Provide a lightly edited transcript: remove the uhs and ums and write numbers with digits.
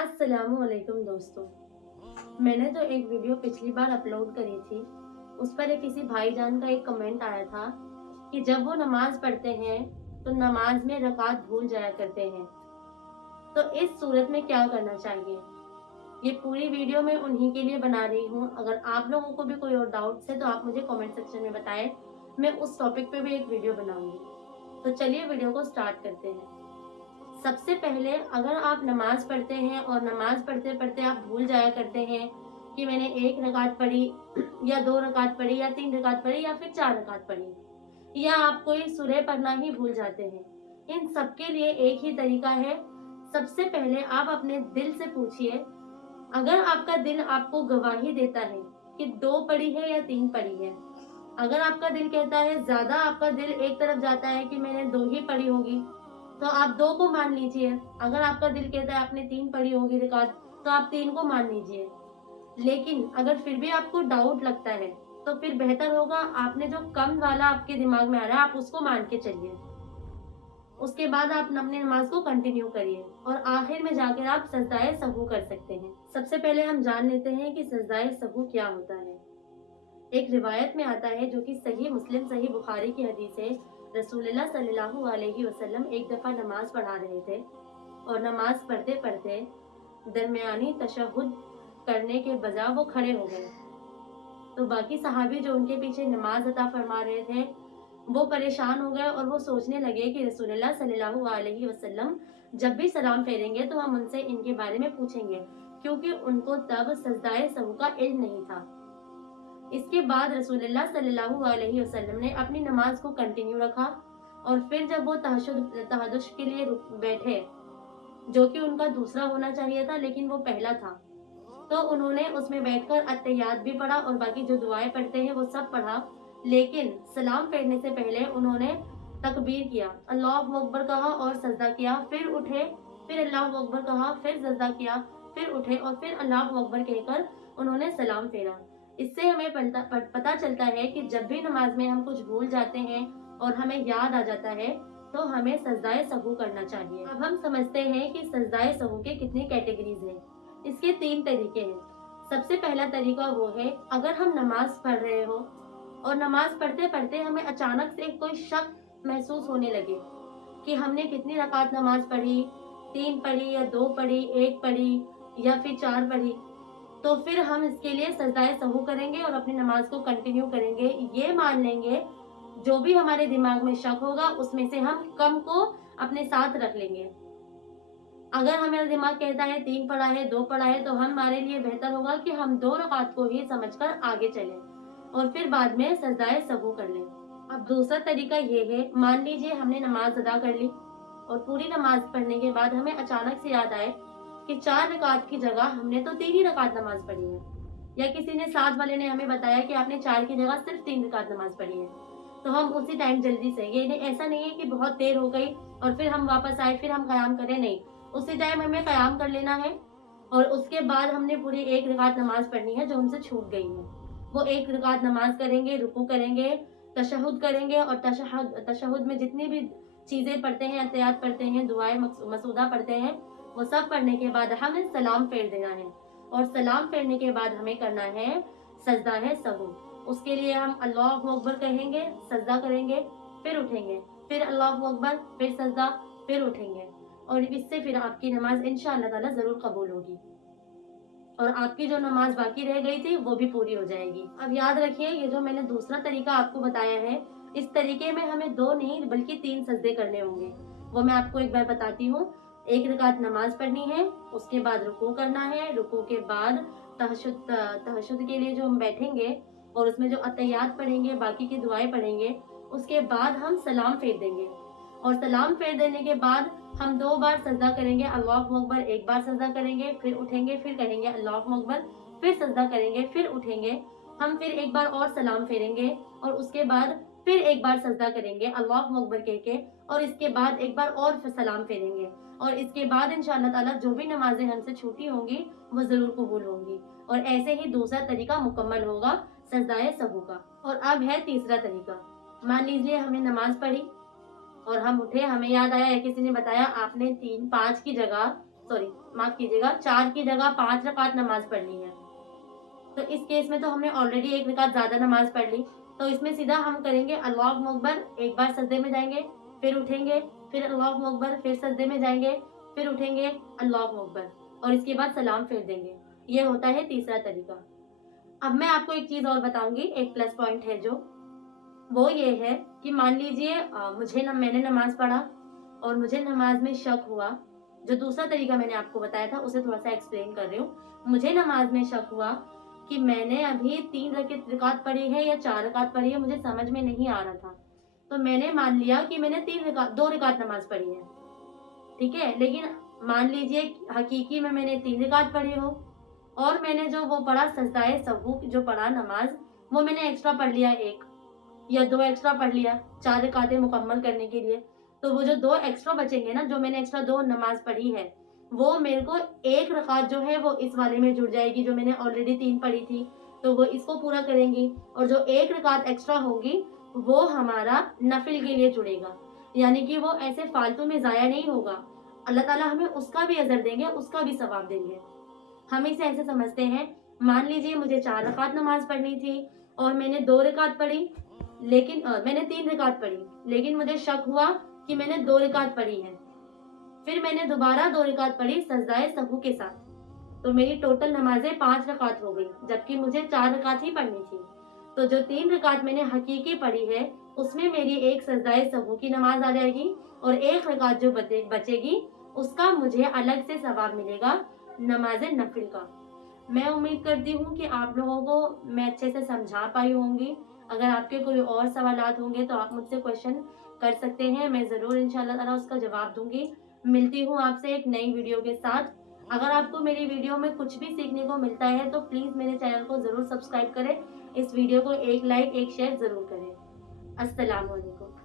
अस्सलाम वालेकुम दोस्तों। मैंने तो एक वीडियो पिछली बार अपलोड करी थी। उस पर एक किसी भाईजान का एक कमेंट आया था कि जब वो नमाज पढ़ते हैं तो नमाज में रकात भूल जाया करते हैं, तो इस सूरत में क्या करना चाहिए। ये पूरी वीडियो मैं उन्हीं के लिए बना रही हूँ। अगर आप लोगों को भी कोई और डाउट्स है तो आप मुझे कमेंट सेक्शन में बताएं, मैं उस टॉपिक पे भी एक वीडियो बनाऊंगी। तो चलिए वीडियो को स्टार्ट करते हैं। सबसे पहले अगर आप नमाज पढ़ते हैं और नमाज पढ़ते पढ़ते आप भूल जाया करते हैं कि मैंने एक रकात पढ़ी या दो रकात पढ़ी या तीन रकात पढ़ी या फिर चार रकात पढ़ी, या आप कोई सूरह पढ़ना ही भूल जाते हैं, इन सबके लिए एक ही तरीका है। सबसे पहले आप अपने दिल से पूछिए। अगर आपका दिल आपको गवाही देता है कि दो पढ़ी है या तीन पढ़ी है, अगर आपका दिल कहता है, ज्यादा आपका दिल एक तरफ जाता है कि मैंने दो ही पढ़ी होगी, तो आप दो को मान लीजिए। अगर आपका दिल कहता है आपने तीन पढ़ी होगी रिकात, तो आप तीन को मान लीजिए। लेकिन अगर फिर भी आपको डाउट लगता है तो फिर बेहतर होगा आपने जो कम वाला आपके दिमाग में आ रहा है आप उसको मान के चलिए। उसके बाद आप अपनी नमाज को कंटिन्यू करिए और आखिर में जाकर आप सजदाए सहू कर सकते हैं। सबसे पहले हम जान लेते हैं कि सजदाए सहू क्या होता है। एक रिवायत में आता है, जो कि सही मुस्लिम सही बुखारी की हदीस है, रसूलुल्लाह सल्लल्लाहु अलैहि वसल्लम एक दफा नमाज पढ़ा रहे थे और नमाज पढ़ते पढ़ते दरमियानी तशहुद करने के बजाय वो खड़े हो गए। तो बाकी सहाबी जो उनके पीछे नमाज अता फरमा रहे थे वो परेशान हो गए और वो सोचने लगे कि रसूलुल्लाह सल्लल्लाहु अलैहि वसल्लम जब भी सलाम फेरेंगे तो हम उनसे इनके बारे में पूछेंगे, क्योंकि उनको तब सजदाए सहू का इल्म नहीं था। इसके बाद रसूलुल्लाह सल्लल्लाहु अलैहि वसल्लम ने अपनी नमाज को कंटिन्यू रखा और फिर जब वो तहज्जुद के लिए बैठे, जो कि उनका दूसरा होना चाहिए था लेकिन वो पहला था, तो उन्होंने उसमें बैठकर अत्तहियात भी पढ़ा और बाकी जो दुआएं पढ़ते हैं वो सब पढ़ा। लेकिन सलाम फेरने से पहले उन्होंने तकबीर किया, अल्लाहु अकबर कहा और सजदा किया, फिर उठे, फिर अल्लाहु अकबर कहा, फिर सजदा किया, फिर उठे और फिर अल्लाहु अकबर कहकर उन्होंने सलाम फेरा। इससे हमें पता चलता है कि जब भी नमाज में हम कुछ भूल जाते हैं और हमें याद आ जाता है तो हमें सजदाए सहू करना चाहिए। अब हम समझते हैं कि सजदाए सहू के कितनी कैटेगरीज हैं। इसके तीन तरीके हैं। सबसे पहला तरीका वो है, अगर हम नमाज पढ़ रहे हो और नमाज पढ़ते पढ़ते हमें अचानक से कोई शक महसूस होने लगे कि हमने कितनी रकात नमाज पढ़ी, तीन पढ़ी या दो पढ़ी, एक पढ़ी या फिर चार पढ़ी, तो फिर हम इसके लिए सजदाए सहू करेंगे और अपनी नमाज को कंटिन्यू करेंगे। ये मान लेंगे जो भी हमारे दिमाग में शक होगा उसमें से हम कम को अपने साथ रख लेंगे। अगर हमारा दिमाग कहता है तीन पढ़ा है, दो पढ़ा है, तो हमारे लिए बेहतर होगा कि हम दो रकात को ही समझकर आगे चलें और फिर बाद में सजदाए सहू कर लें। अब दूसरा तरीका ये है, मान लीजिए हमने नमाज अदा कर ली और पूरी नमाज पढ़ने के बाद हमें अचानक से याद आए कि चार रकात की जगह हमने तो तीन ही रकात नमाज पढ़ी है, या किसी ने साथ वाले ने हमें बताया कि आपने चार की जगह सिर्फ तीन रकात नमाज पढ़ी है, तो हम उसी टाइम जल्दी से, ये ऐसा नहीं है कि बहुत देर हो गई और फिर हम वापस आए फिर हम कयाम करें, नहीं, उसी टाइम हमें कयाम कर लेना है और उसके बाद हमने पूरी एक रकात नमाज पढ़नी है जो हमसे छूट गई है। वो एक रकात नमाज करेंगे, रुकू करेंगे, तशहुद करेंगे और तशहुद में जितनी भी चीजें पढ़ते हैं, अत्तहियात पढ़ते हैं, दुआएं मसूदा पढ़ते हैं, वो सब पढ़ने के बाद हमें सलाम फेर देना है और सलाम फेरने के बाद हमें करना है सजदा है सहू। उसके लिए हम अल्लाहु अकबर कहेंगे, सजदा करेंगे, फिर उठेंगे, फिर अल्लाहु अकबर, फिर सजदा, फिर उठेंगे और इससे फिर आपकी नमाज इंशाअल्लाह ताला जरूर कबूल होगी और आपकी जो नमाज बाकी रह गई थी वो भी पूरी हो जाएगी। अब याद रखिए, ये जो मैंने दूसरा तरीका आपको बताया है, इस तरीके में हमें दो नहीं बल्कि तीन सजदे करने होंगे। वो मैं आपको एक बार बताती हूँ। एक रकात नमाज पढ़नी है, उसके बाद रुकू करना है, रुकू के बाद तहज्जुद के लिए जो हम बैठेंगे और उसमें जो अत्तहियात पढ़ेंगे, बाकी की दुआएं पढ़ेंगे, उसके बाद हम सलाम फेर देंगे और सलाम फेर देने के बाद हम दो बार सजदा करेंगे, अल्लाहु अकबर, एक बार सजदा करेंगे, फिर उठेंगे, फिर कहेंगे अल्लाहु अकबर, फिर सजदा करेंगे, फिर उठेंगे, हम फिर एक बार और सलाम फेरेंगे और उसके बाद फिर एक बार सजदा करेंगे अल्लाहु अकबर कह के और इसके बाद एक बार और सलाम फेरेंगे और इसके बाद इंशाअल्लाह ताला जो भी नमाजें हमसे छूटी होंगी वो जरूर कबूल होंगी और ऐसे ही दूसरा तरीका मुकम्मल होगा सजदाए सहू का। और अब है तीसरा तरीका। मान लीजिए हमने नमाज पढ़ी और हम उठे, हमें याद आया है किसी ने बताया आपने तीन पांच की जगह माफ कीजिएगा, 4 की जगह 5 रकात नमाज पढ़नी है। तो इस केस में तो हमने ऑलरेडी 1 रकात ज्यादा नमाज पढ़ ली, तो इसमें सीधा हम करेंगे अल्लाहु अकबर, एक बार सजदे में जाएंगे, फिर उठेंगे, फिर अल्लाहु अकबर, फिर सजदे में जाएंगे, फिर उठेंगे, अल्लाहु अकबर, और इसके बाद सलाम फेर देंगे। ये होता है तीसरा तरीका। अब मैं आपको एक चीज और बताऊंगी, एक प्लस पॉइंट है जो, वो ये है कि मान लीजिए मैंने नमाज पढ़ा और मुझे नमाज में शक हुआ। जो दूसरा तरीका मैंने आपको बताया था उसे थोड़ा सा एक्सप्लेन कर रही हूँ। मुझे नमाज में शक हुआ कि मैंने अभी 3 रकात पढ़ी है या 4 रकात पढ़ी है, मुझे समझ में नहीं आ रहा था। तो मैंने मान लिया कि मैंने 2 रकात नमाज पढ़ी है, ठीक है। लेकिन मान लीजिए हकीकी में मैंने 3 रकात पढ़ी हो, और मैंने जो वो पढ़ा सजदाए सहू जो पढ़ा नमाज, वो मैंने एक्स्ट्रा पढ़ लिया, 1 या 2 एक्स्ट्रा पढ़ लिया 4 रकातें मुकम्मल करने के लिए। तो वो जो 2 एक्स्ट्रा बचेंगे ना, जो मैंने एक्स्ट्रा 2 नमाज पढ़ी है, वो मेरे को 1 रकात जो है वो इस वाले में जुड़ जाएगी, जो मैंने ऑलरेडी 3 पढ़ी थी, तो वो इसको पूरा करेंगी। और जो 1 रकात एक्स्ट्रा होगी वो हमारा नफिल के लिए जुड़ेगा, यानी कि वो ऐसे फालतू में जाया नहीं होगा। अल्लाह ताला हमें उसका भी अजर देंगे, उसका भी सवाब देंगे। हम इसे ऐसे समझते हैं, मान लीजिए मुझे 4 रकात नमाज पढ़नी थी और मैंने 2 रकात पढ़ी, लेकिन मैंने 3 रकात पढ़ी, लेकिन मुझे शक हुआ कि मैंने 2 रकात पढ़ी है। फिर मैंने दोबारा 2 रकात पढ़ी सजदाए सहू के साथ, तो मेरी टोटल नमाजें 5 रकात हो गई, जबकि मुझे 4 रकात ही पढ़नी थी। तो जो 3 रकात मैंने हकीकी पढ़ी है उसमें मेरी 1 सजदाए सहू की नमाज आ जाएगी, और 1 रकात जो बचेगी उसका मुझे अलग से सवाब मिलेगा नमाज नफिल का। मैं उम्मीद करती हूँ कि आप लोगों को मैं अच्छे से समझा पाई होंगी। अगर आपके कोई और सवालात होंगे तो आप मुझसे क्वेश्चन कर सकते हैं, मैं ज़रूर इंशाल्लाह ताला उसका जवाब दूंगी। मिलती हूँ आपसे एक नई वीडियो के साथ। अगर आपको मेरी वीडियो में कुछ भी सीखने को मिलता है तो प्लीज़ मेरे चैनल को ज़रूर सब्सक्राइब करें, इस वीडियो को एक लाइक एक शेयर ज़रूर करें। अस्सलाम वालेकुम।